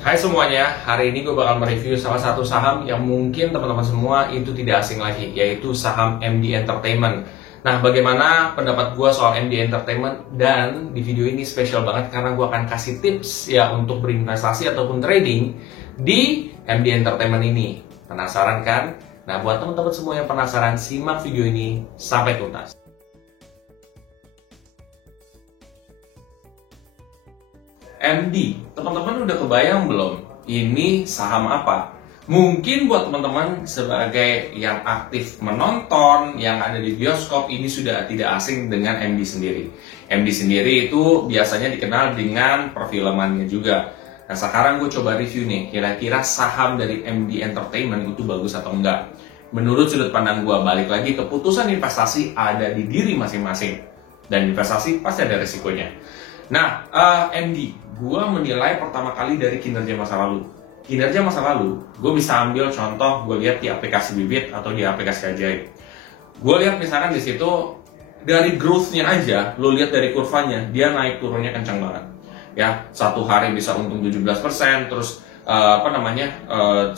Hai semuanya, hari ini gue bakal mereview salah satu saham yang mungkin teman-teman semua itu tidak asing lagi, yaitu saham MD Entertainment. Nah, bagaimana pendapat gue soal MD Entertainment? Dan di video ini spesial banget karena gue akan kasih tips ya untuk berinvestasi ataupun trading di MD Entertainment ini. Penasaran kan? Nah, buat teman-teman semua yang penasaran, simak video ini sampai tuntas. MD, teman-teman udah kebayang belum? Ini saham apa? Mungkin buat teman-teman sebagai yang aktif menonton, yang ada di bioskop, ini sudah tidak asing dengan MD sendiri. MD sendiri itu biasanya dikenal dengan perfilmannya juga. Nah, sekarang gue coba review nih, kira-kira saham dari MD Entertainment itu bagus atau enggak. Menurut sudut pandang gue, balik lagi keputusan investasi ada di diri masing-masing. Dan investasi pasti ada resikonya. Nah, MD, gue menilai pertama kali dari kinerja masa lalu. Kinerja masa lalu, gue bisa ambil contoh, gue lihat di aplikasi Bibit atau di aplikasi Ajaib. Gue lihat misalkan di situ, dari growth-nya aja, lo lihat dari kurvanya, dia naik turunnya kencang banget. Ya, satu hari bisa untung 17%, terus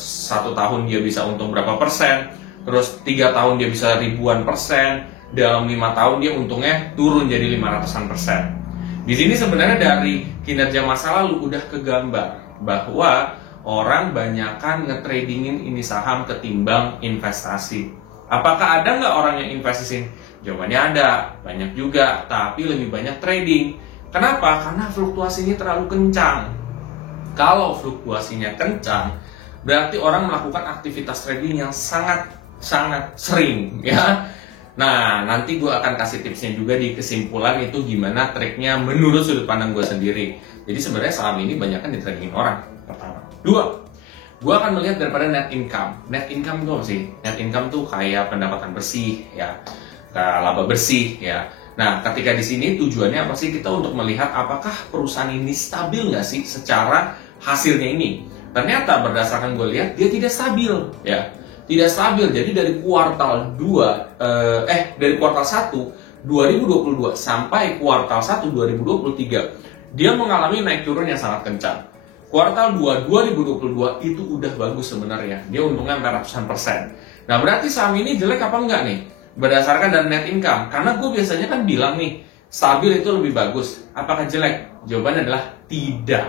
satu tahun dia bisa untung berapa persen, terus 3 tahun dia bisa ribuan persen, dalam 5 tahun dia untungnya turun jadi 500-an persen. Di sini sebenarnya dari kinerja masa lalu udah kegambar bahwa orang banyakan ngetradingin ini saham ketimbang investasi. Apakah ada nggak orang yang investasiin? Jawabannya ada, banyak juga, tapi lebih banyak trading. Kenapa? Karena fluktuasinya terlalu kencang. Kalau fluktuasinya kencang, berarti orang melakukan aktivitas trading yang sangat sering, ya. Nah, nanti gue akan kasih tipsnya juga di kesimpulan itu gimana triknya menurut sudut pandang gue sendiri. Jadi sebenarnya saham ini banyak kan ditradingin orang, pertama. Dua, gue akan melihat daripada net income. Net income itu apa sih? Net income tuh kayak pendapatan bersih, ya, laba bersih, ya. Nah, ketika di sini tujuannya apa sih? Kita untuk melihat apakah perusahaan ini stabil nggak sih secara hasilnya ini. Ternyata berdasarkan gue lihat dia tidak stabil, ya. Tidak stabil. Jadi dari kuartal 1 2022 sampai kuartal 1 2023 dia mengalami naik turun yang sangat kencang. Kuartal 2 2022 itu udah bagus sebenarnya. Dia untungnya ratusan persen. Nah, berarti saham ini jelek apa enggak nih? Berdasarkan dari net income. Karena gue biasanya kan bilang nih, stabil itu lebih bagus. Apakah jelek? Jawabannya adalah tidak.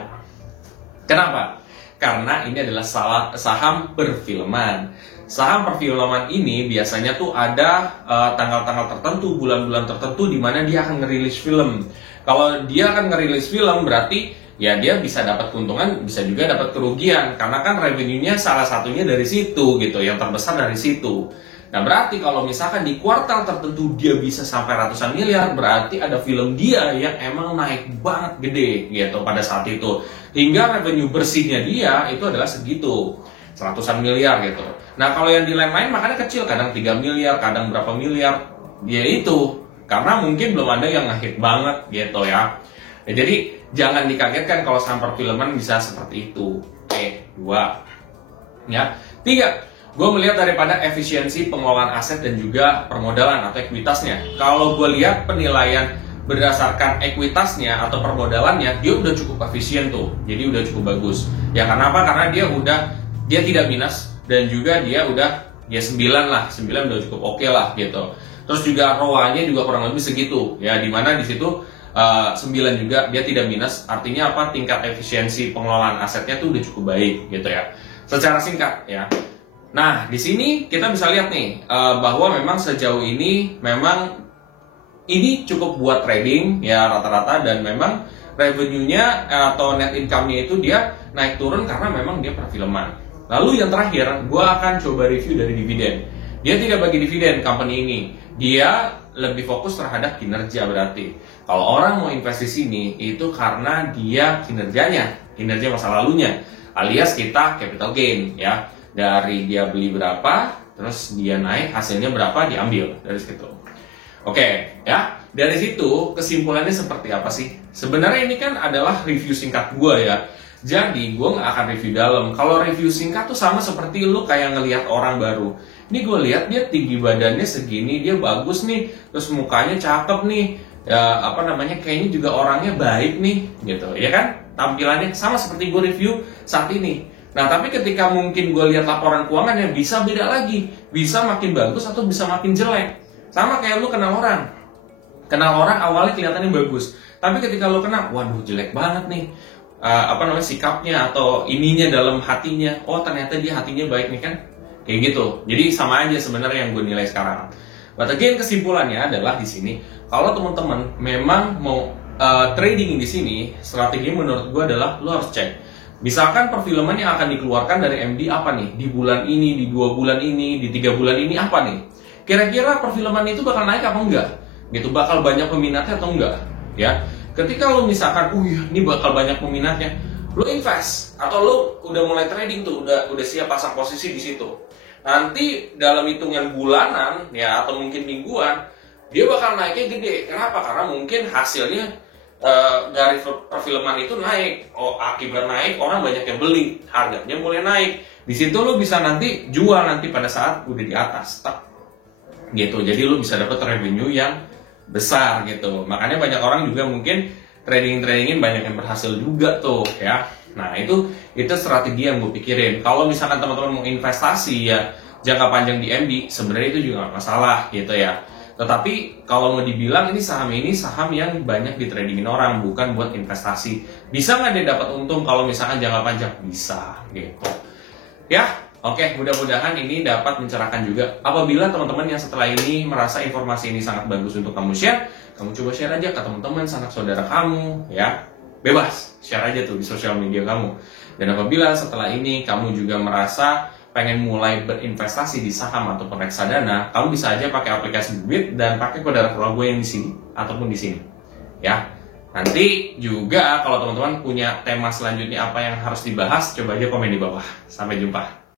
Kenapa? Karena ini adalah saham perfilman. Saham perfilman ini biasanya tuh ada tanggal-tanggal tertentu, bulan-bulan tertentu di mana dia akan ngerilis film. Kalau dia akan ngerilis film berarti ya dia bisa dapat keuntungan, bisa juga dapat kerugian karena kan revenue-nya salah satunya dari situ gitu, yang terbesar dari situ. Nah, berarti kalau misalkan di kuartal tertentu dia bisa sampai ratusan miliar, berarti ada film dia yang emang naik banget gede gitu pada saat itu. Hingga revenue bersihnya dia itu adalah segitu, ratusan miliar gitu. Nah, kalau yang di lain-lain makanya kecil, kadang 3 miliar, kadang berapa miliar. Ya itu, karena mungkin belum ada yang ngehit banget gitu ya. Jadi jangan dikagetkan kalau saham perfilman bisa seperti itu. Oke, 2. Ya, 3. Gue melihat daripada efisiensi pengelolaan aset dan juga permodalan atau ekuitasnya. Kalau gue lihat penilaian berdasarkan ekuitasnya atau permodalannya, dia udah cukup efisien tuh. Jadi udah cukup bagus. Ya kenapa? Karena dia tidak minus dan juga dia udah 9 lah. 9 udah cukup oke lah gitu. Terus juga ROA-nya juga kurang lebih segitu. Ya dimana di situ 9 juga dia tidak minus. Artinya apa? Tingkat efisiensi pengelolaan asetnya tuh udah cukup baik gitu ya. Secara singkat ya. Nah, di sini kita bisa lihat nih bahwa memang sejauh ini memang ini cukup buat trading ya rata-rata, dan memang revenue-nya atau net income-nya itu dia naik turun karena memang dia perfilman. Lalu yang terakhir, gue akan coba review dari dividen. Dia tidak bagi dividen company ini. Dia lebih fokus terhadap kinerja berarti. Kalau orang mau investasi sini itu karena dia kinerja masa lalunya, alias kita capital gain ya. Dari dia beli berapa, terus dia naik, hasilnya berapa, diambil dari situ. Oke, ya. Dari situ, kesimpulannya seperti apa sih? Sebenarnya ini kan adalah review singkat gue ya. Jadi, gue nggak akan review dalam. Kalau review singkat tuh sama seperti lu kayak ngelihat orang baru. Ini gue lihat dia tinggi badannya segini, dia bagus nih, terus mukanya cakep nih. Ya, kayaknya juga orangnya baik nih, gitu, ya kan? tampilannya sama seperti gue review saat ini. Nah, tapi ketika mungkin gue lihat laporan keuangannya bisa beda lagi, bisa makin bagus atau bisa makin jelek. Sama kayak lu kenal orang awalnya kelihatannya bagus, tapi ketika lu kenal, waduh jelek banget nih, sikapnya atau ininya dalam hatinya, oh ternyata dia hatinya baik nih kan, kayak gitu. Jadi sama aja sebenarnya yang gue nilai sekarang. But again, kesimpulannya adalah di sini, kalau teman-teman memang mau trading di sini, strategi menurut gue adalah lu harus cek. Misalkan perfilman yang akan dikeluarkan dari MD apa nih? Di bulan ini, di 2 bulan ini, di 3 bulan ini apa nih? Kira-kira perfilman itu bakal naik apa enggak? Gitu, bakal banyak peminatnya atau enggak? Ya, ketika lu misalkan, ini bakal banyak peminatnya, lu invest atau lu udah mulai trading tuh, udah siap pasang posisi di situ. Nanti dalam hitungan bulanan ya atau mungkin mingguan dia bakal naiknya gede. Kenapa? Karena mungkin hasilnya dari perfilman itu naik. Oh, akibat naik orang banyak yang beli, harganya mulai naik. Di situ lu bisa nanti jual nanti pada saat udah di atas, gitu. Jadi lu bisa dapat revenue yang besar gitu. Makanya banyak orang juga mungkin tradingin banyak yang berhasil juga tuh ya. Nah itu strategi yang gue pikirin. Kalau misalkan teman-teman mau investasi ya jangka panjang di MD, sebenarnya itu juga gak masalah gitu ya. Tetapi kalau mau dibilang ini saham yang banyak ditradingin orang, bukan buat investasi. Bisa nggak dia dapat untung kalau misalkan jangka panjang? Bisa gitu. Ya, oke, mudah-mudahan ini dapat mencerahkan juga. Apabila teman-teman yang setelah ini merasa informasi ini sangat bagus untuk kamu share, kamu coba share aja ke teman-teman, sanak saudara kamu ya. Bebas, share aja tuh di sosial media kamu. Dan apabila setelah ini kamu juga merasa pengen mulai berinvestasi di saham ataupun reksadana, kamu bisa aja pakai aplikasi Bybit dan pakai kode referral gue yang di sini ataupun di sini. Ya. Nanti juga kalau teman-teman punya tema selanjutnya apa yang harus dibahas, coba aja komen di bawah. Sampai jumpa.